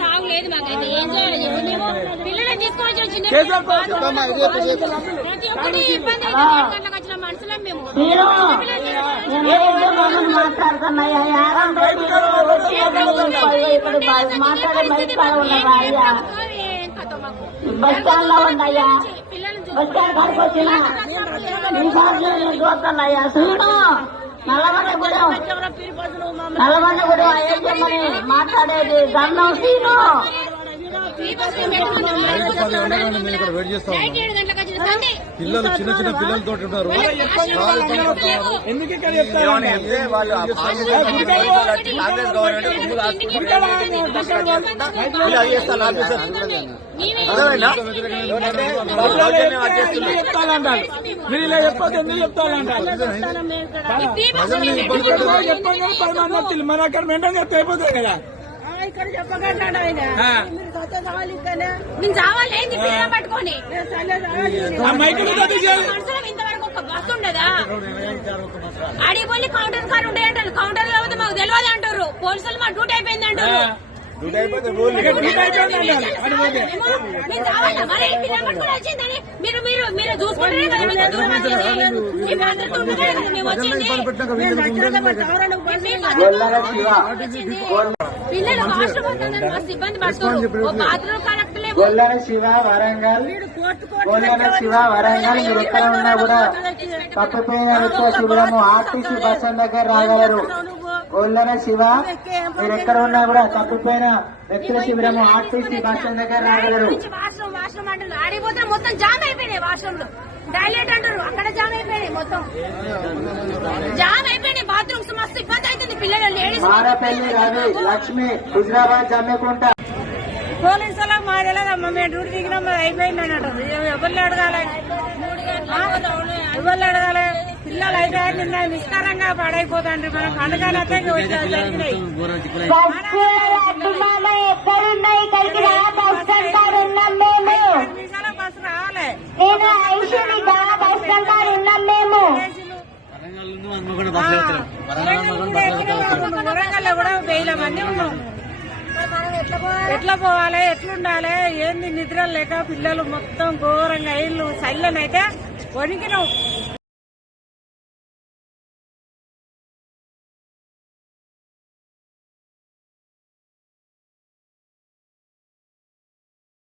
తాగులేదు మాకైతే ఏం చేయాలి పిల్లలను తీసుకొని వచ్చిన ప్రతి ఒక్కటి ఇబ్బంది వచ్చిన మనుషులం మేము బస్ స్టాండ్ లో ఉన్నాయా బస్ స్టాండ్ కాడికి వచ్చిన చూస్తున్నాయా సీను నల్లమన్నగూడెం అయ్యమ్మని మాట్లాడేది గన్నం సీను పిల్లలు చిన్న చిన్న పిల్లలతో ఉంటారు. మీరు ఇలా చెప్పదు ఎందుకు చెప్తానంటారు మన అక్కడ మెంటల్ చెప్తే అయిపోతుంది కదా. ఇక్కడ చెప్పగలడు ఆయన నేను చావాలేంది పిల్లలు పట్టుకొని ఇంతవరకు ఒక బస్సు ఉండదా ఆడికి పోయి కౌంటర్ కార్ ఉంటాయి అంటారు. కౌంటర్ లో మాకు తెలియదు అంటారు. పోలీసులు మా డ్యూటీ అయిపోయింది అంటారు. మీరు చూసుకుంటే పిల్లలు వాష్రూమ్ వస్తుందని మస్తు ఇబ్బంది పడుతున్నారు. బాత్రూమ్ కరెక్ట్ లేవు. గొల్లన శివ వరంగల్ మీరు ఎక్కడ ఉన్నా కూడా తప్పిపోయిన నిత్య శిబిరము ఆర్టీసీ బస్ స్టాండ్ దగ్గర రాగలరు. గొల్లన శివ మీరు ఎక్కడ ఉన్నా కూడా తప్పిపోయిన వ్యక్తుల శిబిరము ఆర్టీసీ బస్ స్టాండ్ దగ్గర రాగలరు. వాష్రూమ్ అంటారు. ఆడిపోతే మొత్తం జామ్ అయిపోయినాయి. వాష్రూమ్ లో టాయిలెట్ అంటారు. అక్కడ జామ్ అయిపోయినాయి. మొత్తం జామ్ అయిపోయినాయి. బాత్రూమ్స్ మస్తు ఇబ్బంది అవుతుంది. పిల్లలు లేడీస్ మారపల్లి రవి లక్ష్మి హుజరాబాద్ జమ్మికుంట పోలీసులు మా తెలియదమ్మా. మేము డ్యూటీ దిగినాం అయిపోయింది అన్నట్టు. ఎవరిని అడగాలి పిల్లలు అయితే నిన్న నిష్కారంగా పాడైపోతాండ్రి. మనం పండుగలు అయితే జరిగినాయి. బస్సు రావాలి. వరంగల్ కూడా 1000 మంది ఉన్నాం. ఎట్లా పోవాలి ఎట్లుండాలి ఏంది నిద్ర లేక పిల్లలు మొత్తం ఘోరంగా ఇల్లు సైలెన్ అయితే వణికినాం.